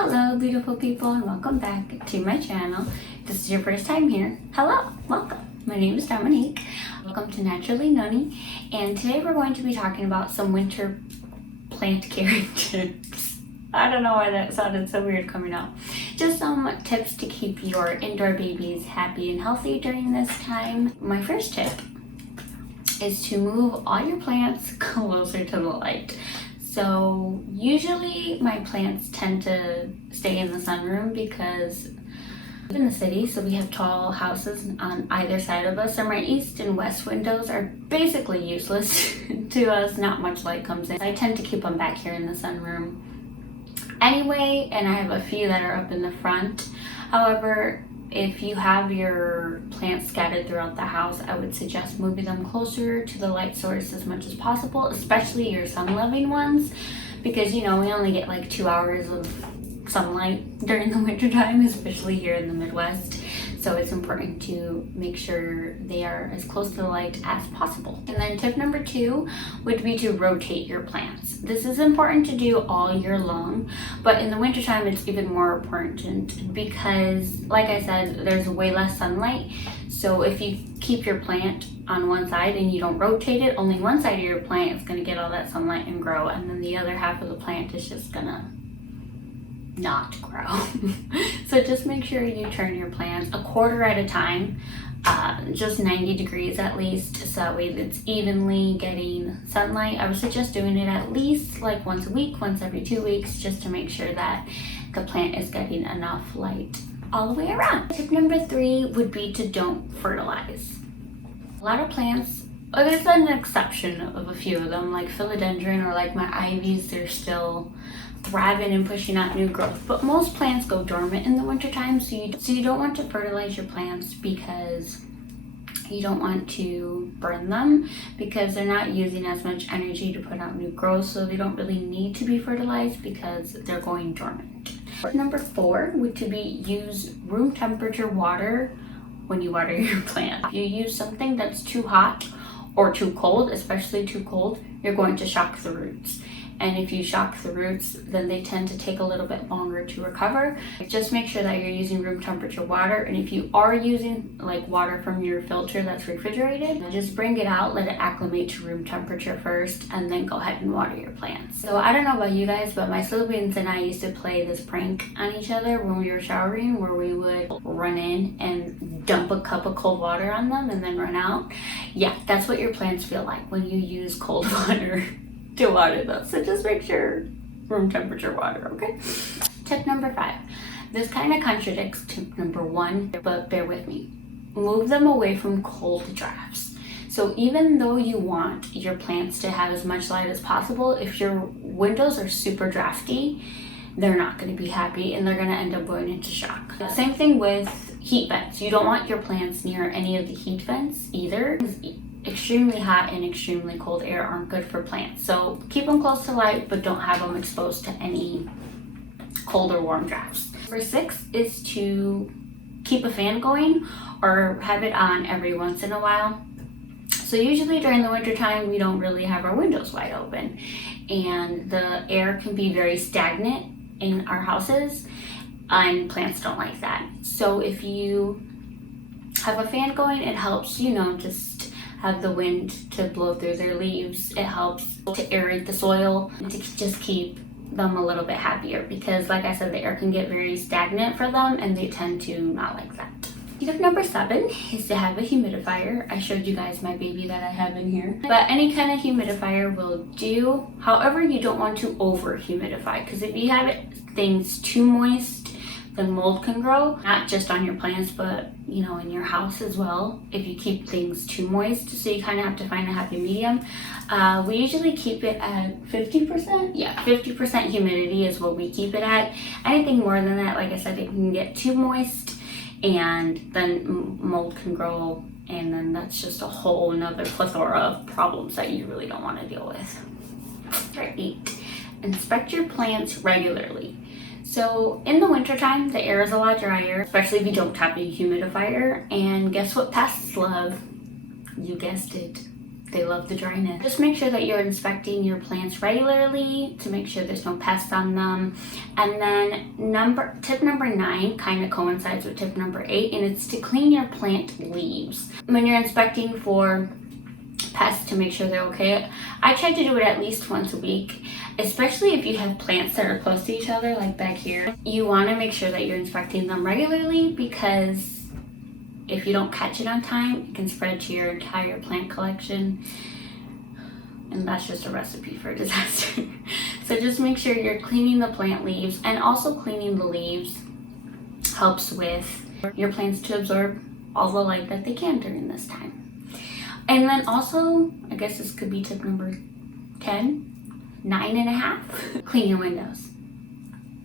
Hello beautiful people and welcome back to my channel. If this is your first time here, hello, welcome. My name is Dominique. Welcome to Naturally Noni, and today we're going to be talking about some winter plant care tips. I don't know why that sounded so weird coming out. Just some tips to keep your indoor babies happy and healthy during this time. My first tip is to move all your plants closer to the light. So usually my plants tend to stay in the sunroom because I live in the city, so we have tall houses on either side of us, so my east and west windows are basically useless to us. Not much light comes in. I tend to keep them back here in the sunroom anyway, and I have a few that are up in the front. However, if you have your plants scattered throughout the house, I would suggest moving them closer to the light source as much as possible, especially your sun-loving ones, because we only get like 2 hours of sunlight during the winter time, especially here in the Midwest. So it's important to make sure they are as close to the light as possible. And then tip number 2 would be to rotate your plants. This is important to do all year long, but in the wintertime it's even more important because, like I said, there's way less sunlight. So if you keep your plant on one side and you don't rotate it, only one side of your plant is going to get all that sunlight and grow, and then the other half of the plant is just gonna not grow. So just make sure you turn your plants a quarter at a time, just 90 degrees at least, so that way it's evenly getting sunlight. I would suggest doing it at least like once a week, once every 2 weeks, just to make sure that the plant is getting enough light all the way around. Tip number 3 would be to don't fertilize. A lot of plants, there's an exception of a few of them, like philodendron or like my ivies, they're still thriving and pushing out new growth, but most plants go dormant in the wintertime, so you don't want to fertilize your plants because you don't want to burn them, because they're not using as much energy to put out new growth, so they don't really need to be fertilized because they're going dormant. Number 4 would to be use room temperature water when you water your plant. If you use something that's too hot or too cold, especially too cold, you're going to shock the roots. And if you shock the roots, then they tend to take a little bit longer to recover. Just make sure that you're using room temperature water. And if you are using like water from your filter that's refrigerated, just bring it out, let it acclimate to room temperature first, and then go ahead and water your plants. So I don't know about you guys, but my siblings and I used to play this prank on each other when we were showering, where we would run in and dump a cup of cold water on them and then run out. Yeah, that's what your plants feel like when you use cold water to water them. So just make sure room temperature water, okay? Tip number 5. This kind of contradicts tip number 1, but bear with me. Move them away from cold drafts. So even though you want your plants to have as much light as possible, if your windows are super drafty, they're not going to be happy and they're going to end up going into shock. Same thing with heat vents. You don't want your plants near any of the heat vents either. Extremely hot and extremely cold air aren't good for plants. So keep them close to light, but don't have them exposed to any cold or warm drafts. Number 6 is to keep a fan going or have it on every once in a while. So usually during the winter time, we don't really have our windows wide open, and the air can be very stagnant in our houses, and plants don't like that. So if you have a fan going, it helps, just have the wind to blow through their leaves. It helps to aerate the soil and to just keep them a little bit happier, because like I said, the air can get very stagnant for them and they tend to not like that. Tip number 7 is to have a humidifier. I showed you guys my baby that I have in here, but any kind of humidifier will do. However, you don't want to over humidify, because if you have things too moist, then mold can grow, not just on your plants, but in your house as well, if you keep things too moist. So you kind of have to find a happy medium. We usually keep it at 50%. Yeah, 50% humidity is what we keep it at. Anything more than that, like I said, it can get too moist and then mold can grow, and then that's just a whole another plethora of problems that you really don't want to deal with. Number 8, inspect your plants regularly. So in the wintertime, the air is a lot drier, especially if you don't have a humidifier. And guess what pests love? You guessed it, They love the dryness. Just make sure that you're inspecting your plants regularly to make sure there's no pests on them. And then tip number 9 kind of coincides with tip number 8, and it's to clean your plant leaves. When you're inspecting for pests to make sure they're okay, I try to do it at least once a week, especially if you have plants that are close to each other like back here. You want to make sure that you're inspecting them regularly, because if you don't catch it on time, it can spread to your entire plant collection, and that's just a recipe for disaster. So just make sure you're cleaning the plant leaves, and also cleaning the leaves helps with your plants to absorb all the light that they can during this time. And then also, I guess this could be tip number 10, 9.5, clean your windows.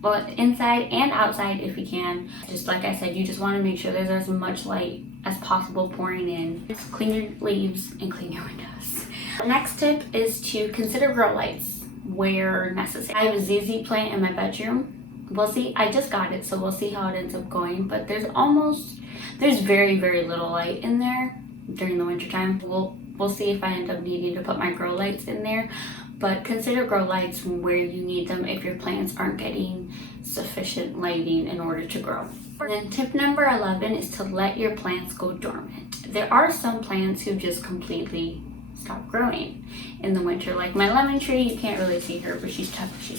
Both inside and outside if you can. Just like I said, you just want to make sure there's as much light as possible pouring in. Just clean your leaves and clean your windows. The next tip is to consider grow lights where necessary. I have a ZZ plant in my bedroom. We'll see. I just got it, so we'll see how it ends up going. But there's very, very little light in there during the wintertime. We'll see if I end up needing to put my grow lights in there. But consider grow lights where you need them if your plants aren't getting sufficient lighting in order to grow. And then tip number 11 is to let your plants go dormant. There are some plants who just completely stop growing in the winter. Like my lemon tree, you can't really see her, but she's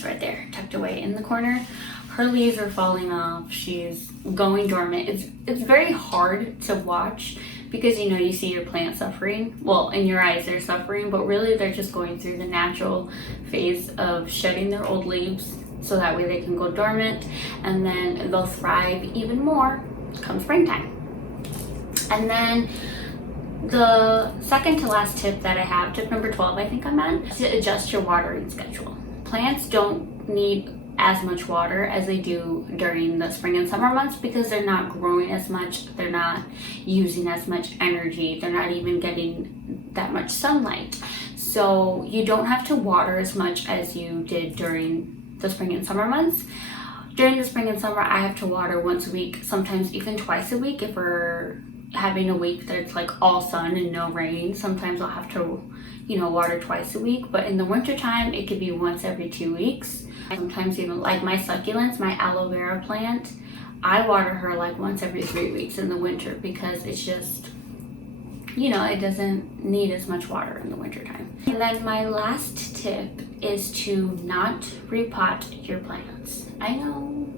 right there, tucked away in the corner. Her leaves are falling off. She's going dormant. It's very hard to watch, because you see your plant suffering. Well, in your eyes they're suffering, but really they're just going through the natural phase of shedding their old leaves, so that way they can go dormant, and then they'll thrive even more come springtime. And then the second to last tip that I have, tip number 12 I think I'm on, is to adjust your watering schedule. Plants don't need as much water as they do during the spring and summer months, because they're not growing as much, they're not using as much energy, they're not even getting that much sunlight. So you don't have to water as much as you did during the spring and summer months. During the spring and summer, I have to water once a week, sometimes even twice a week if we're having a week that it's like all sun and no rain. Sometimes I'll have to water twice a week, but in the winter time it could be once every 2 weeks. Sometimes even like my succulents, my aloe vera plant, I water her like once every 3 weeks in the winter, because it's just, it doesn't need as much water in the winter time. And then my last tip is to not repot your plants. I know.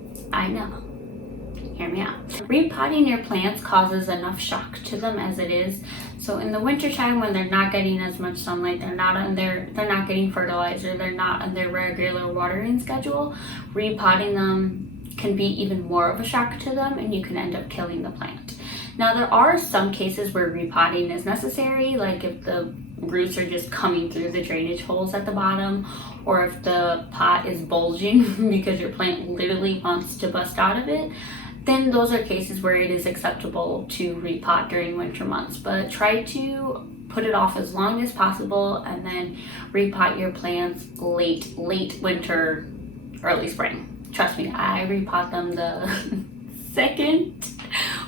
Hear me out. Repotting your plants causes enough shock to them as it is. So in the wintertime, when they're not getting as much sunlight, they're not getting fertilizer, they're not on their regular watering schedule, repotting them can be even more of a shock to them, and you can end up killing the plant. Now there are some cases where repotting is necessary, like if the roots are just coming through the drainage holes at the bottom, or if the pot is bulging because your plant literally wants to bust out of it. Then those are cases where it is acceptable to repot during winter months, but try to put it off as long as possible, and then repot your plants late winter, early spring. Trust me, I repot them the second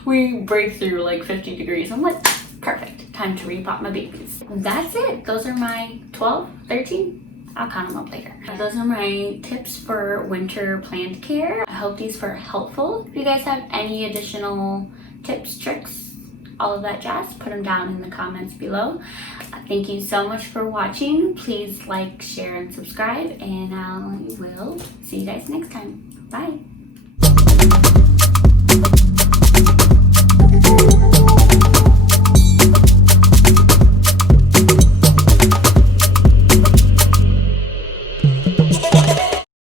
we break through like 50 degrees. I'm like, perfect, time to repot my babies. That's it. Those are my 12, 13. I'll count them up later. Those are my tips for winter plant care. I hope these were helpful. If you guys have any additional tips, tricks, all of that jazz, put them down in the comments below. Thank you so much for watching. Please like, share, and subscribe, and I will see you guys next time. Bye.